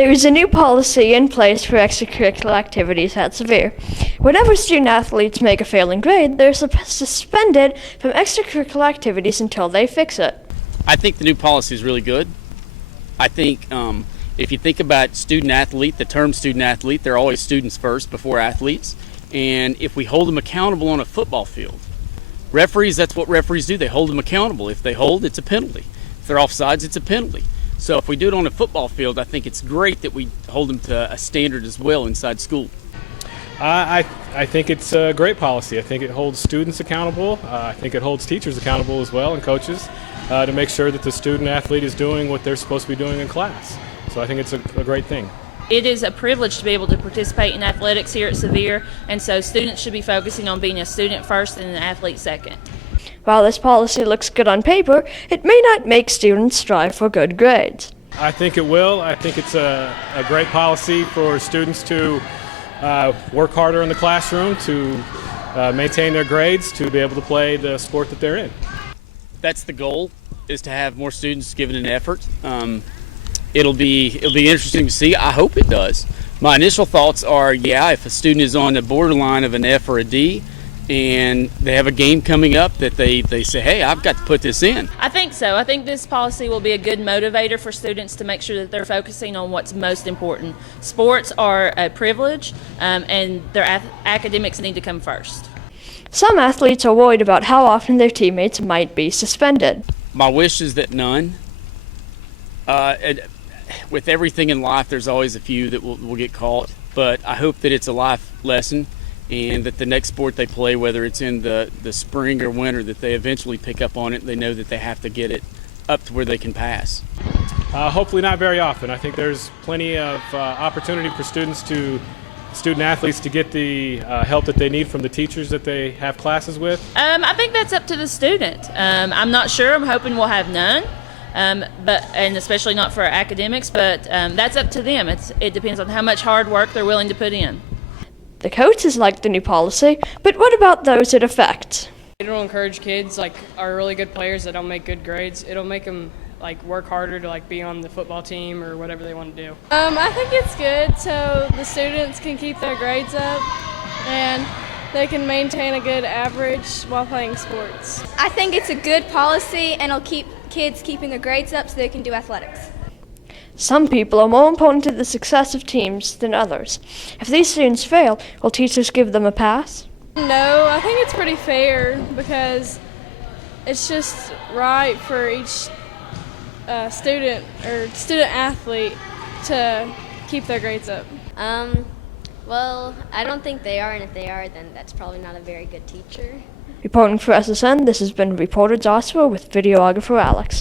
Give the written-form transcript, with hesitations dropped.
There is a new policy in place for extracurricular activities at Sevier. Whenever student-athletes make a failing grade, they're suspended from extracurricular activities until they fix it. I think the new policy is really good. I think if you think about student-athlete, the term student-athlete, they're always students first before athletes. And if we hold them accountable on a football field, referees, that's what referees do. They hold them accountable. If they hold, it's a penalty. If they're offsides, it's a penalty. So if we do it on a football field, I think it's great that we hold them to a standard as well inside school. I think it's a great policy. I think it holds students accountable. I think it holds teachers accountable as well, and coaches, to make sure that the student athlete is doing what they're supposed to be doing in class. So I think it's a great thing. It is a privilege to be able to participate in athletics here at Sevier, and so students should be focusing on being a student first and an athlete second. While this policy looks good on paper, it may not make students strive for good grades. I think it will. I think it's a great policy for students to work harder in the classroom, to maintain their grades, to be able to play the sport that they're in. That's the goal, is to have more students giving an effort. It'll be interesting to see. I hope it does. My initial thoughts are, yeah, if a student is on the borderline of an F or a D, and they have a game coming up that they say, hey, I've got to put this in. I think so. I think this policy will be a good motivator for students to make sure that they're focusing on what's most important. Sports are a privilege, and their academics need to come first. Some athletes are worried about how often their teammates might be suspended. My wish is that none. With everything in life, there's always a few that will get caught, but I hope that it's a life lesson, and that the next sport they play, whether it's in the spring or winter, that they eventually pick up on it and they know that they have to get it up to where they can pass. Hopefully not very often. I think there's plenty of opportunity for student athletes to get the help that they need from the teachers that they have classes with. I think that's up to the student. I'm not sure. I'm hoping we'll have none. And especially not for academics, but that's up to them. It depends on how much hard work they're willing to put in. The coaches like the new policy, but what about those it affects? It'll encourage kids are really good players that don't make good grades. It'll make them work harder to be on the football team or whatever they want to do. I think it's good so the students can keep their grades up and they can maintain a good average while playing sports. I think it's a good policy and it'll keep kids keeping their grades up so they can do athletics. Some people are more important to the success of teams than others. If these students fail, will teachers give them a pass? No, I think it's pretty fair because it's just right for each student or student athlete to keep their grades up. Well, I don't think they are, and if they are, then that's probably not a very good teacher. Reporting for SSN, this has been reporter Joshua with videographer Alex.